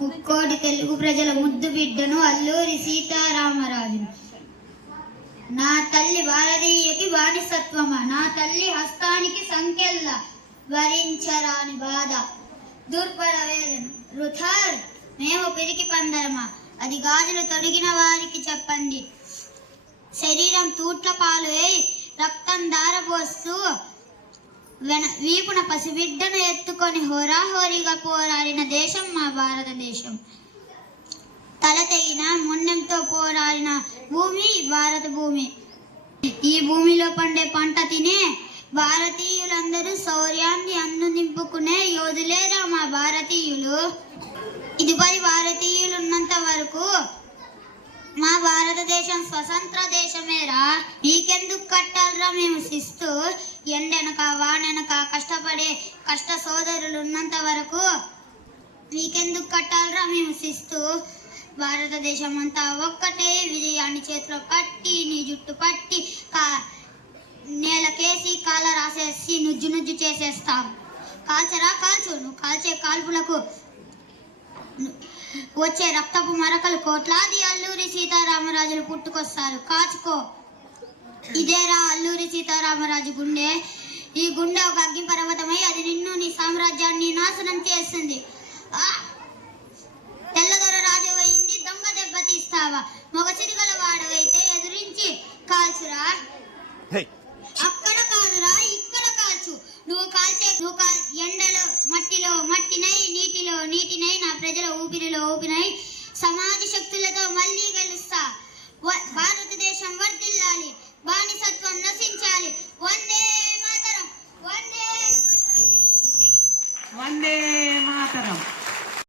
ముక్కోటి తెలుగు ప్రజల ముద్దు బిడ్డను అల్లూరి సీతారామరాజు. నా తల్లి భారతీయకి బానిసత్వమా, నా తల్లి హస్తానికి సంకెళ్ళ, భరించరాని బాధ దుర్భర వేదన రుథార్ మేము పిరికి పందరమా, అది గాజులు తొడిగిన వారికి చెప్పండి. శరీరం తూట్ల పాలు వేయి రక్తం దారపోస్తూ వీపున పసిబిడ్డను ఎత్తుకొని హోరాహోరీగా పోరాడిన దేశం మా భారతదేశం. తల తెగిన మొన్నెంతో పోరాడిన భూమి భారత భూమి. ఈ భూమిలో పండే పంట తినే భారతీయులందరూ శౌర్యాన్ని అన్ను నింపుకునే యోధులేరా మా భారతీయులు. ఇదిపై భారతీయులు ఉన్నంత వరకు మా భారతదేశం స్వతంత్ర దేశమేరా. మీకెందుకు కట్టాలరా మేము శిస్తు. ఎండెనక వానెనక కష్టపడే కష్ట సోదరులు ఉన్నంత వరకు మీకెందుకు కట్టాలరా మేము శిస్తు. భారతదేశం అంతా ఒక్కటే, విజయాన్ని చేతిలో పట్టి నీ జుట్టు పట్టి నేలకేసి కాల రాసేసి నుజ్జు నుజ్జు చేసేస్తాం. కాల్చరా కాల్చు, నువ్వు కాల్చే కాల్పులకు వచ్చే రక్తపు మరకలు కోట్లాది అల్లూరి సీతారామరాజులు పుట్టుకొస్తారు. కాచుకో. ఇదేరా అల్లూరి సీతారామరాజు గుండె. ఈ గుండె ఒక అగ్ని పర్వతమై అది నిన్ను నీ సామ్రాజ్యాన్ని నాశనం చేస్తుంది. తెల్లదొర రాజు అయింది దొంగ దెబ్బ తీస్తావా. మగ చిరుగల వాడు అయితే ఎదురించి కాల్చురా. అక్కడ కాదురా ఇక్కడ కాల్చు. నువ్వు ఎండలో మట్టిలో మట్టినై నీటిలో నీటినై నా ప్రజల ఊపిరిలో ఊపినై సమాజ శక్తులతో మళ్ళీ గెలుస్తా. భారతదేశం వర్ధిల్లాలి, బానిసత్వం నశించాలి. వందే మాతరం, వందే వందే మాతరం.